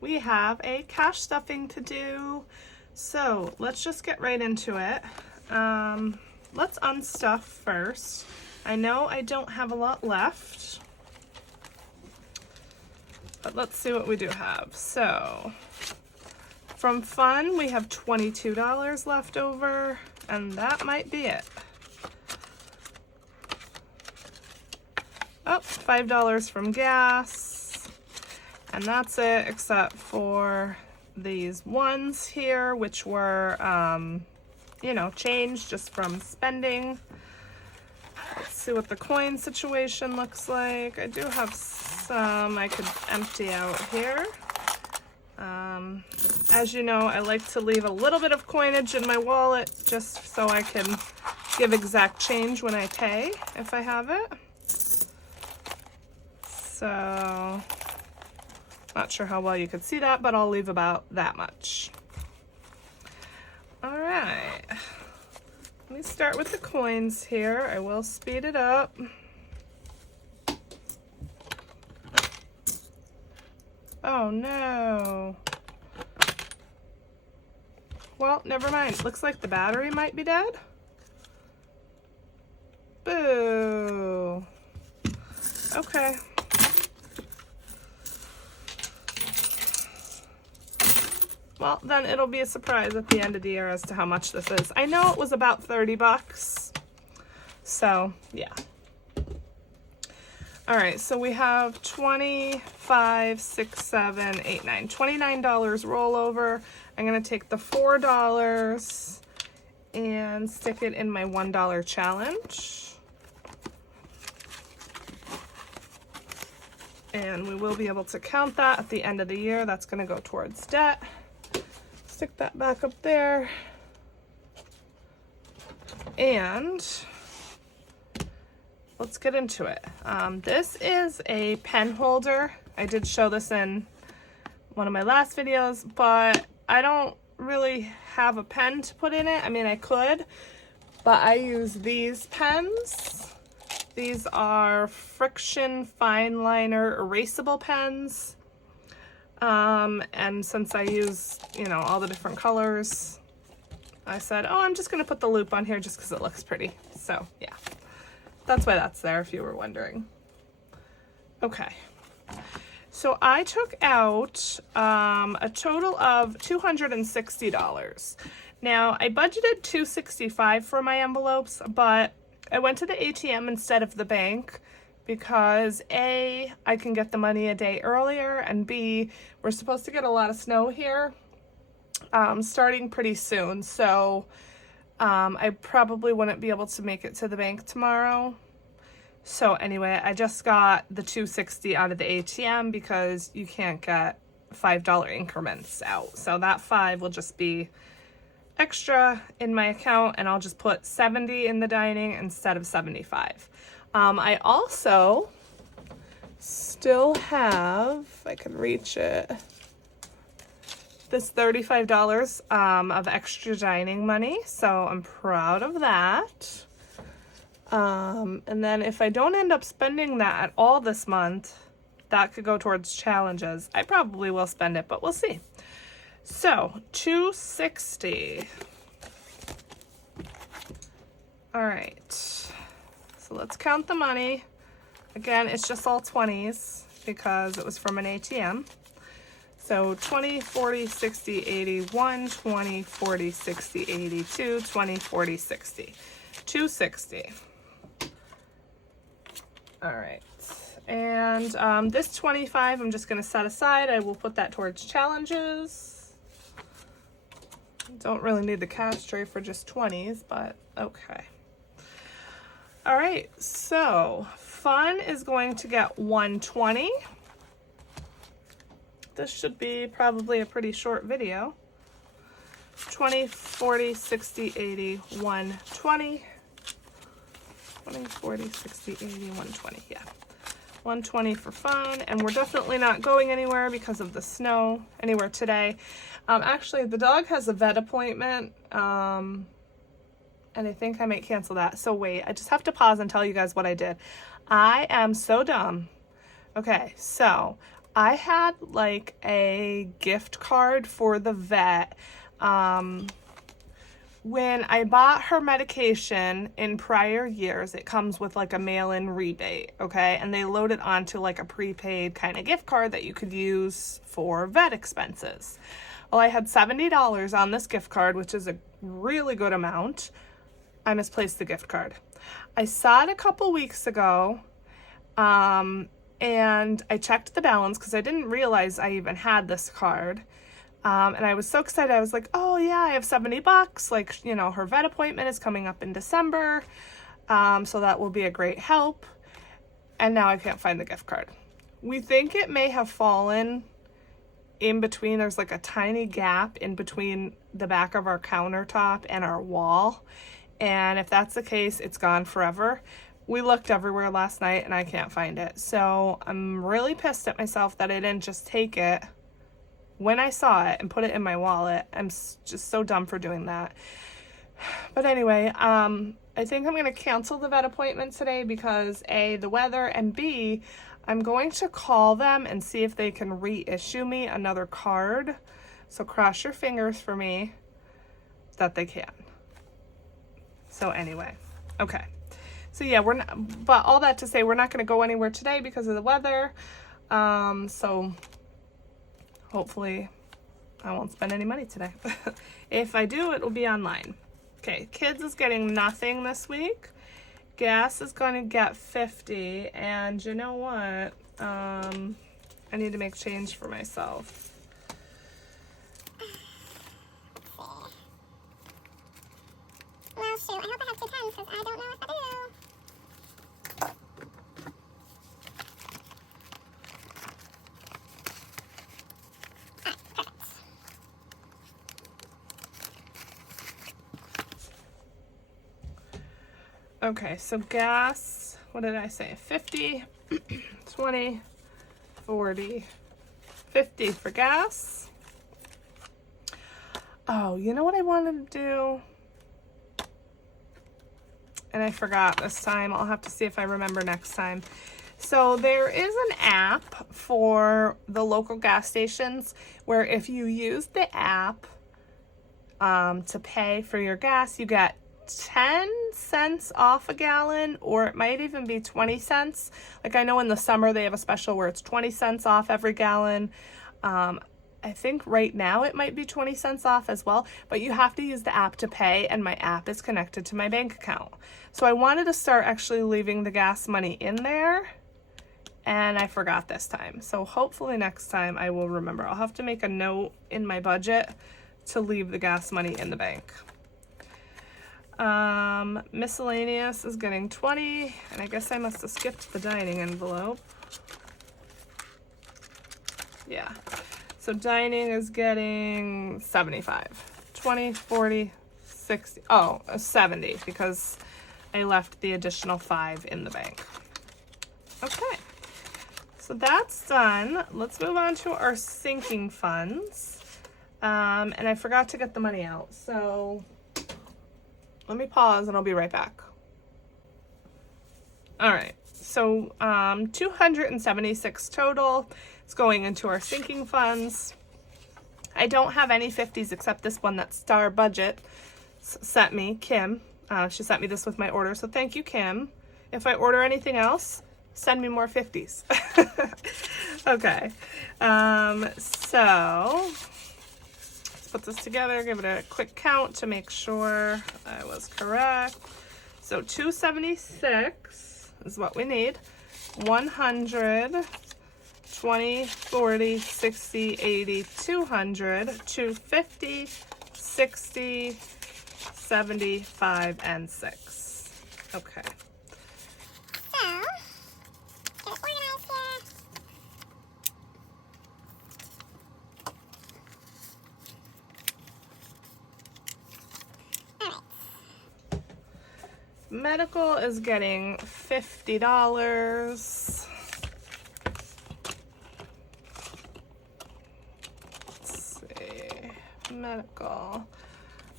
we have a cash stuffing to do. So let's just get right into it. Let's unstuff first. I know I don't have a lot left, but let's see what we do have. So from fun, we have $22 left over, and that might be it. Oh, $5 from gas, and that's it, except for these ones here, which were, you know, changed just from spending. Let's see what the coin situation looks like. I do have some I could empty out here. As you know, I like to leave a little bit of coinage in my wallet just so I can give exact change when I pay, if I have it. So, not sure how well you could see that, but I'll leave about that much. All right, let me start with the coins here. I will speed it up. Oh no. Well, never mind. Looks like the battery might be dead. Boo. Okay. Well, then it'll be a surprise at the end of the year as to how much this is. I know it was about 30 bucks. So, yeah. All right, so we have 25, 6, 7, 8, 9, $29 rollover. I'm gonna take the $4 and stick it in my $1 challenge. And we will be able to count that at the end of the year. That's gonna go towards debt. Stick that back up there. And let's get into it. This is a pen holder. I did show this in one of my last videos, but I don't really have a pen to put in it. I mean, I could, but I use these pens. These are friction fine liner erasable pens. And since I use, you know, all the different colors, I said, oh, I'm just going to put the loop on here just because it looks pretty. So, yeah. That's why that's there, if you were wondering. Okay. So I took out a total of $260. Now, I budgeted $265 for my envelopes, but I went to the ATM instead of the bank because A, I can get the money a day earlier, and B, we're supposed to get a lot of snow here starting pretty soon. So I probably wouldn't be able to make it to the bank tomorrow. So anyway, I just got the $260 out of the ATM because you can't get $5 increments out. So that $5 will just be extra in my account, and I'll just put $70 in the dining instead of $75. I also still have, if I can reach it, this $35 of extra dining money. So I'm proud of that. And then if I don't end up spending that at all this month, that could go towards challenges. I probably will spend it, but we'll see. So $260. All right. So let's count the money. Again, it's just all 20s because it was from an ATM. So 20, 40, 60, 80, 1, 20, 40, 60, 82, 20, 40, 60. 260. All right, and this 25 I'm just going to set aside. I will put that towards challenges. Don't really need the cash tray for just 20s, but okay. All right, so fun is going to get 120. This should be probably a pretty short video. 20, 40, 60, 80, 120. 20, 40, 60, 80, 120, yeah. 120 for fun, and we're definitely not going anywhere because of the snow anywhere today. Actually, the dog has a vet appointment, and I think I might cancel that. So wait, I just have to pause and tell you guys what I did. I am so dumb. Okay, so I had like a gift card for the vet. When I bought her medication in prior years, it comes with like a mail-in rebate, okay? And they load it onto like a prepaid kind of gift card that you could use for vet expenses. Well, I had $70 on this gift card, which is a really good amount. I misplaced the gift card. I saw it a couple weeks ago, and I checked the balance because I didn't realize I even had this card. And I was so excited. I was like, oh yeah, I have $70. Like, you know, her vet appointment is coming up in December. So that will be a great help. And now I can't find the gift card. We think it may have fallen in between. There's like a tiny gap in between the back of our countertop and our wall. And if that's the case, it's gone forever. We looked everywhere last night and I can't find it. So I'm really pissed at myself that I didn't just take it when I saw it and put it in my wallet. I'm just so dumb for doing that. But anyway, I think I'm going to cancel the vet appointment today because A, the weather, and B, I'm going to call them and see if they can reissue me another card. So cross your fingers for me that they can. So anyway, okay. So yeah, but all that to say, we're not going to go anywhere today because of the weather. So hopefully I won't spend any money today. If I do, it will be online. Okay, kids is getting nothing this week. Gas is going to get $50. And you know what? I need to make change for myself. Well, shoot, I hope I have 2 pens because I don't know if I do. Okay, so gas, what did I say? 50, 20, 40, 50 for gas. Oh, you know what I wanted to do? And I forgot this time. I'll have to see if I remember next time. So there is an app for the local gas stations where if you use the app to pay for your gas, you get 10 cents off a gallon, or it might even be 20 cents. Like I know in the summer they have a special where it's 20 cents off every gallon. I think right now it might be 20 cents off as well, but you have to use the app to pay, and my app is connected to my bank account. So I wanted to start actually leaving the gas money in there, and I forgot this time. So hopefully next time I will remember. I'll have to make a note in my budget to leave the gas money in the bank. Miscellaneous is getting 20, and I guess I must have skipped the dining envelope. Yeah. So dining is getting 75. 20, 40, 60. Oh, 70 because I left the additional 5 in the bank. Okay. So that's done. Let's move on to our sinking funds. And I forgot to get the money out. So let me pause and I'll be right back. All right. So 276 total. It's going into our sinking funds. I don't have any 50s except this one that Star Budget sent me, Kim. She sent me this with my order, so thank you, Kim. If I order anything else, send me more 50s. Okay. So let's put this together, give it a quick count to make sure I was correct. So 276 is what we need. 100, 20, 40, 60, 80, 200, 250, 60, 75, and 6. Okay. So, get it organized here. All right. Medical is getting $50. Medical.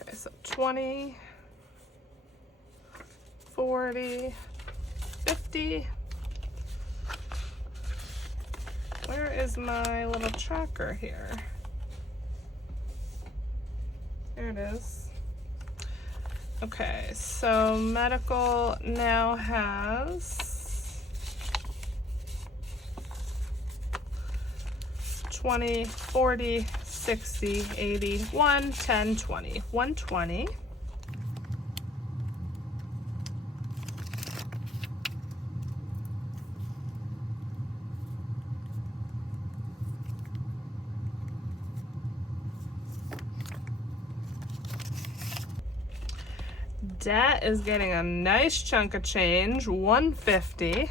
Okay, so 20, 40, 50. Where is my little tracker here? There it is. Okay, so medical now has 20, 40, 60, 80, 1, 10, 20, 120. Debt is getting a nice chunk of change, 150.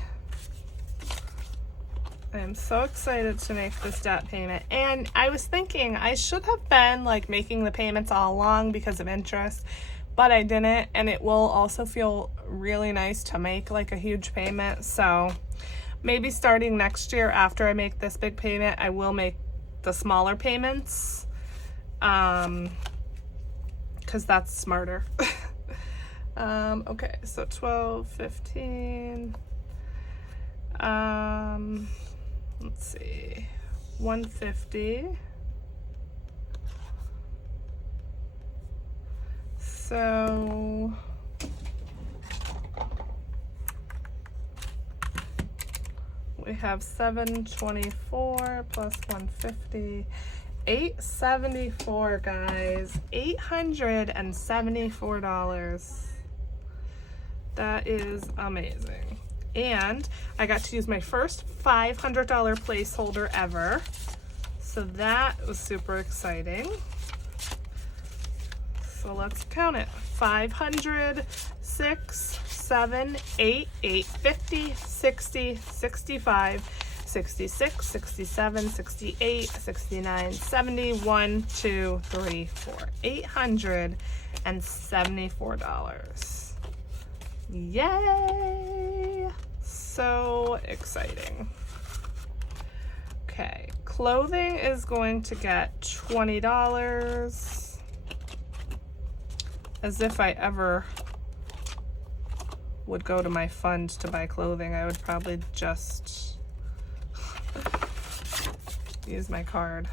I am so excited to make this debt payment. And I was thinking I should have been like making the payments all along because of interest, but I didn't. And it will also feel really nice to make like a huge payment. So maybe starting next year after I make this big payment, I will make the smaller payments. Because that's smarter. Okay, so 12, 15, let's see, 150. So we have 724 plus 150. 874, guys. $874. That is amazing. And I got to use my first $500 placeholder ever. So that was super exciting. So let's count it. 500, 6, 7, 8, 850, 60, 65, 66, 67, 68, 69, 70, 1, 2, 3, 4. $874. Yay! So exciting. Okay, clothing is going to get $20. As if I ever would go to my fund to buy clothing, I would probably just use my card,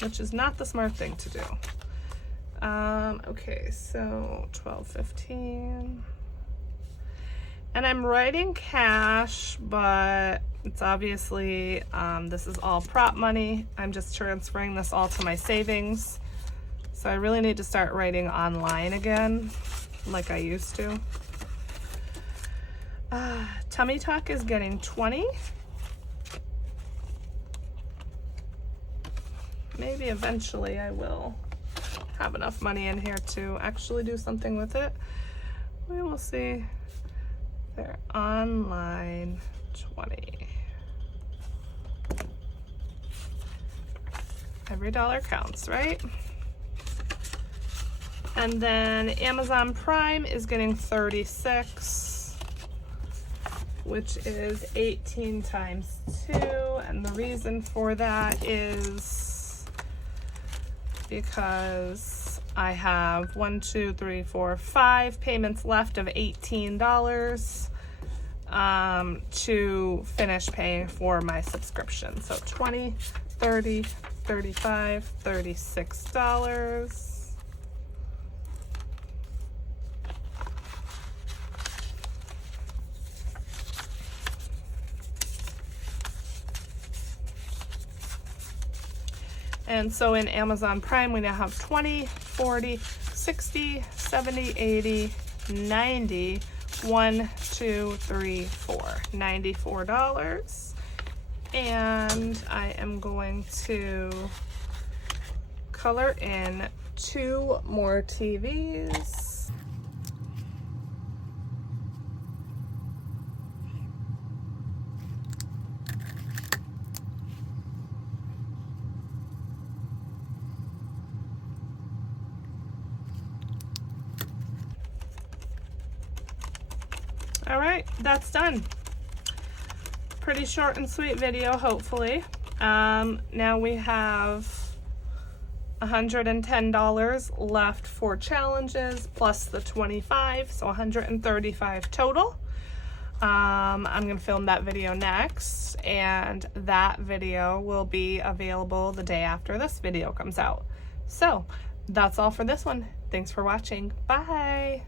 which is not the smart thing to do. Okay, so 12, 15. And I'm writing cash, but it's obviously, this is all prop money. I'm just transferring this all to my savings. So I really need to start writing online again, like I used to. Tummy Tuck is getting 20. Maybe eventually I will have enough money in here to actually do something with it. We will see. They're online 20. Every dollar counts, right? And then Amazon Prime is getting 36, which is 18 times 2. And the reason for that is because I have 1, 2, 3, 4, 5 payments left of $18 to finish paying for my subscription. So 20, 30, 35, $36. And so in Amazon Prime, we now have 20, 40, 60, 70, 80, 90, 1, 2, 3, 4, $94. And I am going to color in 2 more TVs. All right, that's done. Pretty short and sweet video, hopefully. Now we have $110 left for challenges plus the 25, so $135 total. I'm gonna film that video next, and that video will be available the day after this video comes out. So that's all for this one. Thanks for watching. Bye.